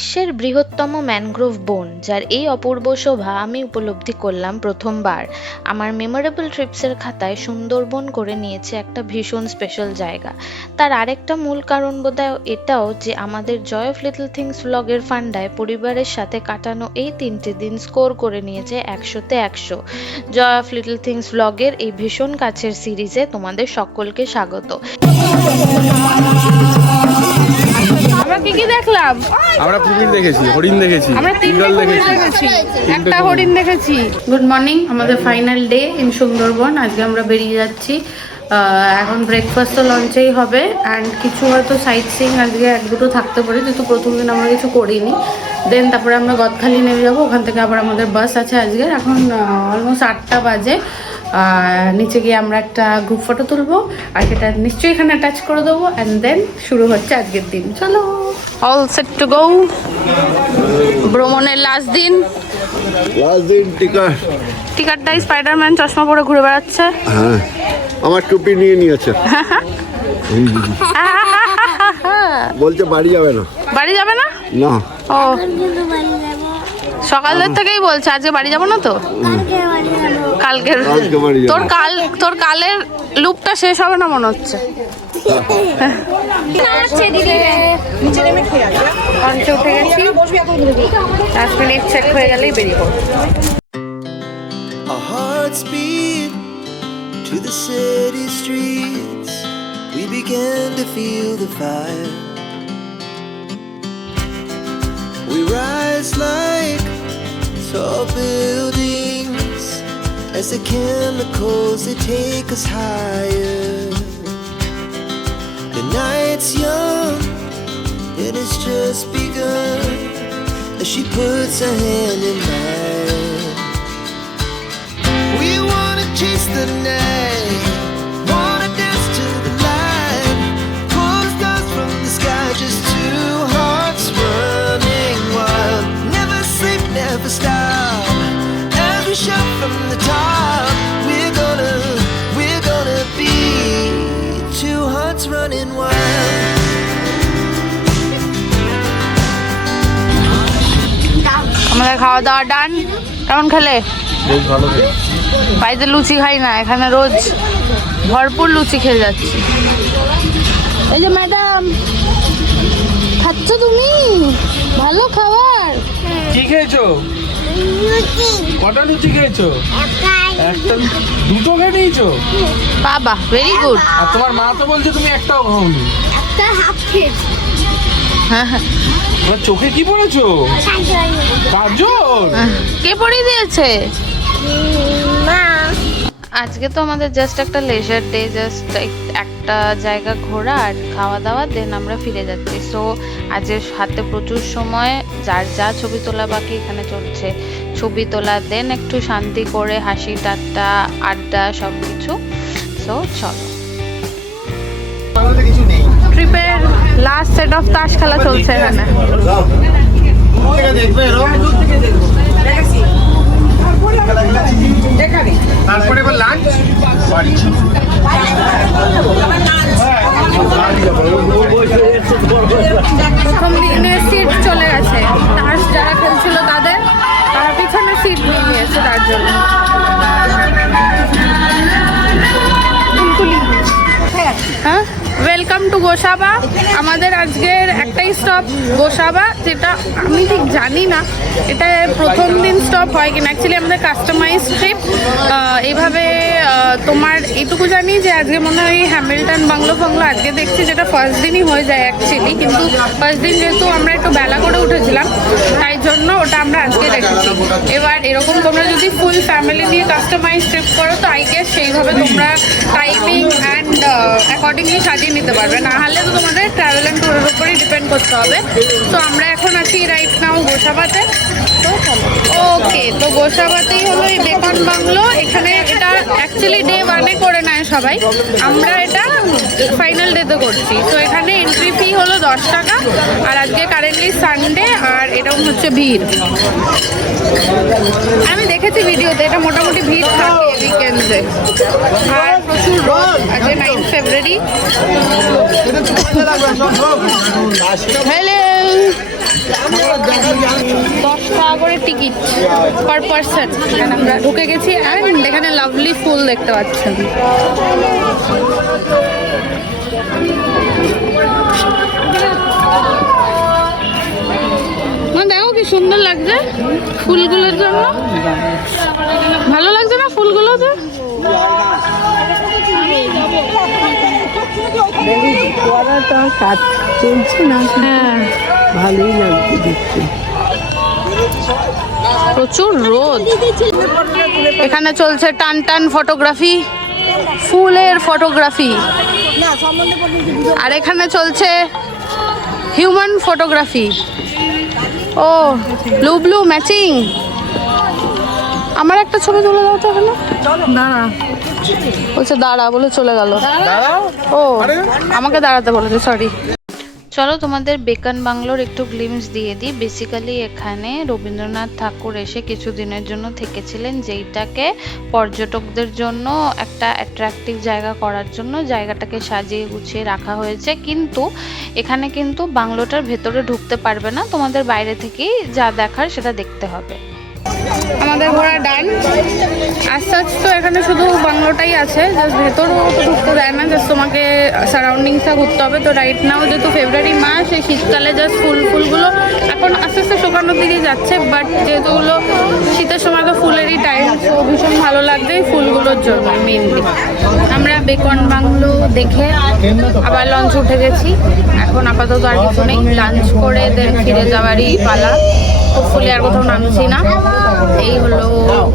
বিশ্বের বৃহত্তম ম্যানগ্রোভ বন, যার এই অপূর্ব শোভা আমি উপলব্ধি করলাম প্রথমবার আমার মেমোরেবল ট্রিপসের খাতায় সুন্দরবন করে নিয়েছে একটা ভীষণ স্পেশাল জায়গা। তার আরেকটা মূল কারণ বোধহয় এটাও যে আমাদের জয় অফ লিটল থিংস ব্লগের ফান্ডায় পরিবারের সাথে কাটানো এই 3টে দিন স্কোর করে নিয়েছে 100-তে 100। জয় অফ লিটল থিংস ব্লগের এই ভীষণ কাছের সিরিজে তোমাদের সকলকে স্বাগত। আমরা কি কি দেখলাম? আমরা কুমির দেখেছি, হরিণ দেখেছি, আমরা তিনটা কুমির দেখেছি, একটা হরিণ দেখেছি। গুড মর্নিং, আমাদের ফাইনাল ডে ইন সুন্দরবন। আজকে আমরা বেরিয়ে যাচ্ছি। এখন ব্রেকফাস্ট তো লঞ্চেই হবে, অ্যান্ড কিছু হয়তো সাইট সিইং আজকে এক দুটো থাকতে পারে, যেহেতু প্রথম দিন আমরা কিছু করিনি। দেন তারপরে আমরা গদখালি নেমে যাবো, ওখান থেকে আবার আমাদের বাস আছে আজকে। এখন অলমোস্ট 8টা বাজে। নিচে গিয়ে আমরা একটা গ্রুপ ফটো তুলবো, আর সেটা নিশ্চয়ই এখানে অ্যাটাচ করে দেবো, অ্যান্ড দেন শুরু হচ্ছে আজকের দিন। চলো, অল সেট টু গো। ভ্রমণের লাস্ট দিন। টিকারটাই স্পাইডারম্যান চশমা পরে ঘুরে বেড়াচ্ছে। হ্যাঁ, আমার টুপি নিয়ে নিয়েছে। বলছে বাড়ি যাবে না। বাড়ি যাবে না? না। ও, সকালের থেকেই বলছে আজকে বাড়ি যাবো না তো। কালকে বাড়ি যাবো। তোর কালের লুপটা শেষ হবে না মনে হচ্ছে। লঞ্চে উঠে গেছি, 10 মিনিট চেক হয়ে গেলেই বেরিয়ে পড়বো। Our hearts beat to the city streets. We began to feel the fire. We rise like tall buildings as the chemicals they take us higher. The night's young and it's just begun as she puts her hand in mine. We wanna chase the night, wanna dance to the light, pull the stars from the sky, just two hearts running wild. Never sleep, never stop, as we shout from the top. We're gonna be two hearts running wild. আমাদের খাওয়া দাওয়া ডান। কেমন খেলে? বেশ ভালো। বাড়িতে লুচি খাই না, এখানে রোজ ভরপুর লুচি খেয়ে যাচ্ছি। এই যে ম্যাডাম, খাচ্ছ তুমি? ভালো খাবার। কি খেয়েছো? কটা লুচি খেয়েছো? একটা, দুটো খেয়ে নিয়েছো? বাবা, ভেরি গুড। আর তোমার মা তো বলছে তুমি একটাও খাওনি। হ্যাঁ হ্যাঁ। তোমার চোখে কি পড়েছো? কাজল? কে পড়িয়ে দিয়েছে? আজকে তো আমাদের জাস্ট একটা লেজার ডে, জাস্ট একটা জায়গা ঘোরা আর খাওয়া দাওয়া, দেন আমরা ফিরে যাচ্ছি। সো আজের হাতে প্রচুর সময়, যার যা ছবি তোলা বাকি এখানে চলছে ছবি তোলা, দেন একটু শান্তি করে হাসি ঠাট্টা আড্ডা সব কিছু। সো চলো, ট্রিপের লাস্ট সেট অফ তাস খেলা চলছে এখানে। তারপরে এবার লাঞ্চ বাড়ি। প্রথম দিনে সিট চলে গেছে, তাস যারা খেলছিল তারা পিছনে সিট নিয়ে নিয়েছে, তার জন্য। হ্যাঁ, ওয়েলকাম টু গোসাবা। আমাদের আজকের একটাই স্টপ গোসাবা, যেটা আমি ঠিক জানি না এটা প্রথম দিন স্টপ হয় কিনা। অ্যাকচুয়ালি আমাদের কাস্টমাইজ ট্রিপ এইভাবে। তোমার এইটুকু জানি যে আজকে মনে হয় হ্যামিল্টন বাংলো ফাংলো আজকে দেখছি, যেটা ফার্স্ট দিনই হয়ে যায় অ্যাকচুয়ালি, কিন্তু ফার্স্ট দিন যেহেতু আমরা একটু বেলা করে উঠেছিলাম তাই জন্য ওটা আমরা আজকে দেখেছি। এবার এরকম তোমরা যদি ফুল ফ্যামিলি নিয়ে কাস্টমাইজ ট্রিপ করো তো আই গেস সেইভাবে তোমরা টাইমিং অ্যান্ড অ্যাকর্ডিংলি সাজিয়ে নিতে পারবে, না হলে তো তোমাদের ট্রাভেল অ্যান্ড ট্যুরের উপরেই ডিপেন্ড করতে হবে। তো আমরা এখন আছি রাইট নাও গোসাবাতে। তো ওকে, তো গোসাবাতেই হলো এই বেকন বাংলো। এখানে এটা অ্যাকচুয়ালি ডে 1-এ করে নেয় সবাই, আমরা এটা ফাইনাল ডেতে করছি। তো এখানে এন্ট্রি ফি হলো 10 টাকা, আর আজকে কারেন্টলি সানডে, আর এরকম হচ্ছে ভিড়। আমি দেখেছি ভিডিওতে এটা মোটামুটি ভিড় থাকে উইকেন্ডে, আর প্রচুর রোদ। আজকে 9 ফেব্রুয়ারি। হ্যালো, 10 টাকা করে টিকিট পার পার্সন। আমরা ঢুকে গেছি অ্যান্ড এখানে লাভলি ফুল দেখতে পাচ্ছেন। দেখো কি সুন্দর লাগছে ফুলগুলোর জন্য, ভালো লাগছে না ফুলগুলোতে? কাজ চলছে না, হ্যাঁ ভালোই লাগছে দেখতে। প্রচুর রোদ। এখানে চলছে টান টান ফটোগ্রাফি, ফুলের ফটোগ্রাফি। আর এখানে চলছে হিউম্যান ফটোগ্রাফি। ও ব্লু ব্লু ম্যাচিং। আমার একটা ছবি তুলে দাও তো এখানে। দাঁড়া, বলছে দাঁড়া বলে চলে গেল। ও আমাকে দাঁড়াতে বলেছে, সরি। চলো তোমাদের বেকন বাংলোর একটু গ্লিমস দিয়ে দিই। বেসিক্যালি এখানে রবীন্দ্রনাথ ঠাকুর এসে কিছুদিনের জন্য থেকেছিলেন, যেইটাকে পর্যটকদের জন্য একটা অ্যাট্রাকটিভ জায়গা করার জন্য জায়গাটাকে সাজিয়ে গুছিয়ে রাখা হয়েছে। কিন্তু এখানে কিন্তু বাংলোটার ভেতরে ঢুকতে পারবে না, তোমাদের বাইরে থেকেই যা দেখার সেটা দেখতে হবে। আমাদের ঘোরা ডান। আস্তে আস্তে তো এখানে শুধু বাংলোটাই আছে, জাস্ট ভেতরেও তো ঢুকতে দেয় না, জাস্ট তোমাকে সারাউন্ডিংসটা ঘুরতে হবে। তো রাইট নাও যেহেতু ফেব্রুয়ারি মাস, এই শীতকালে জাস্ট ফুলগুলো এখন আস্তে আস্তে শুকানোর দিকে যাচ্ছে, বাট যেহেতু ওগুলো শীতের সময় তো ফুলেরই টাইম, তো ভীষণ ভালো লাগবে এই ফুলগুলোর জন্য মেনলি। আমরা বেকন বাংলো দেখে আবার লঞ্চ উঠে গেছি। এখন আপাতত আর কিছু নেই, লাঞ্চ করে দেন ফিরে যাওয়ারই পালা। হোপফুলি আর কোথাও নামছি না। এই হলো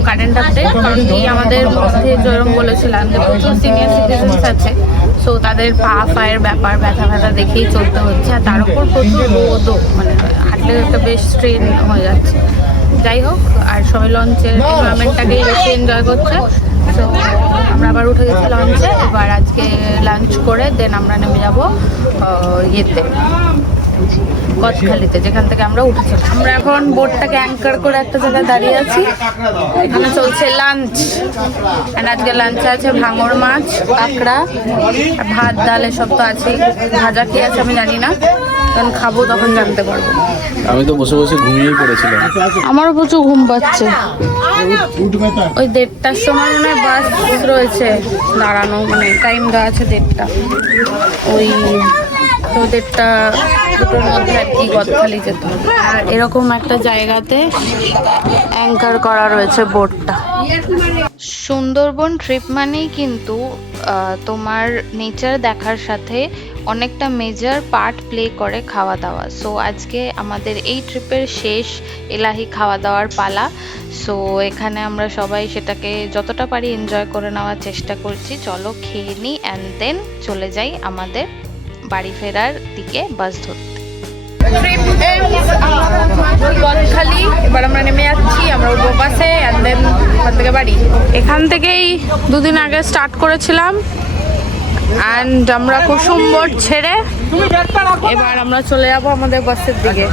কারেন্ট আপডেট। কারণ কি আমাদের মধ্যে যেরকম বলেছিলাম যে প্রচুর সিনিয়র সিটিজেন্স আছে, সো তাদের পা ফায়ের ব্যাপার ব্যথা দেখেই চলতে হচ্ছে। আর তার উপর প্রচুর রোদও, মানে হাঁটলে একটা বেশ স্ট্রেন হয়ে যাচ্ছে। যাই হোক, আর সবাই লঞ্চের এনভায়রনমেন্টটাকেই বেশি এনজয় করছে। তো আমরা আবার উঠে গেছি লঞ্চে। এবার আজকে লাঞ্চ করে দেন আমরা নেমে যাবো ইয়েতে, কচখালিতে, যেখান থেকে আমরা উঠেছিলাম। আমরা এখন বোটটাকে অ্যাঙ্কার করে একটা জায়গায় দাঁড়িয়ে আছি। এখানে চলছে লাঞ্চ। আর আজকে লাঞ্চে আছে ভাঙর মাছ, কাঁকড়া, আর ভাত ডাল এসব তো আছেই। ভাজা কি আছে আমি জানি না, কারণ খাবো তখন জানতে পারবো। আমি তো বসে বসে ঘুমিয়েই পড়েছিলাম। আমারও প্রচুর ঘুম পাচ্ছে। ওই 1:30টার সময় মনে হয় বাস রয়েছে দাঁড়ানো, মানে টাইম দেওয়া আছে 1:30টা। ওই তো 1:30টা 2টোর মধ্যে আর কি কচখালি যেত। আর এরকম একটা জায়গাতে অ্যাঙ্কার করা রয়েছে বোটটা। সুন্দরবন ট্রিপ মানেই কিন্তু তোমার নেচার দেখার সাথে অনেকটা মেজর পার্ট প্লে করে খাওয়া দাওয়া। সো আজকে আমাদের এই ট্রিপের শেষ এলাহি খাওয়া দাওয়ার পালা। সো এখানে আমরা সবাই সেটাকে যতটা পারি এনজয় করে নেওয়ার চেষ্টা করছি। চলো খেয়ে নিই অ্যান্ড দেন চলে যাই আমাদের বাড়ি ফেরার দিকে বাস ধরতে। কচখালি এবার আমরা নেমে যাচ্ছি, আমরা উঠবো বাসে অ্যান্ড দেন ওখান থেকে বাড়ি। এখান থেকেই 2 দিন আগে স্টার্ট করেছিলাম অ্যান্ড আমরা কুসুম বোট ছেড়ে এবার আমরা চলে যাবো আমাদের বাসের দিকে।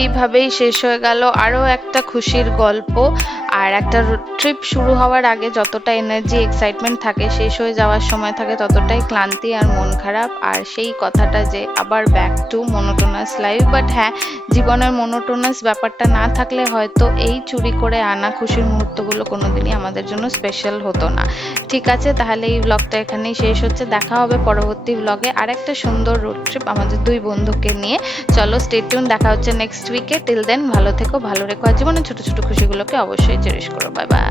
এইভাবেই শেষ হয়ে গেল আরও একটা খুশির গল্প। আর একটা ট্রিপ শুরু হওয়ার আগে যতটা এনার্জি এক্সাইটমেন্ট থাকে, শেষ হয়ে যাওয়ার সময় থাকে ততটাই ক্লান্তি আর মন খারাপ। আর সেই কথাটা যে আবার back to monotonous life. But হ্যাঁ, জীবনের মোনোটোনাস ব্যাপারটা না থাকলে হয়তো এই চুরি করে আনা খুশির মুহূর্তগুলো কোনোদিনই আমাদের জন্য স্পেশাল হতো না। ঠিক আছে, তাহলে এই ব্লগটা এখানেই শেষ হচ্ছে। দেখা হবে পরবর্তী ব্লগে আর একটা সুন্দর রোড ট্রিপ আমাদের 2 বন্ধুকে নিয়ে। চলো স্টে টিউন, দেখা হচ্ছে নেক্সট উইকে। টিল দেন ভালো থেকো, ভালো রেখো, আর জীবনের ছোট ছোট খুশিগুলোকে অবশ্যই চেরিশ করো। Bye bye.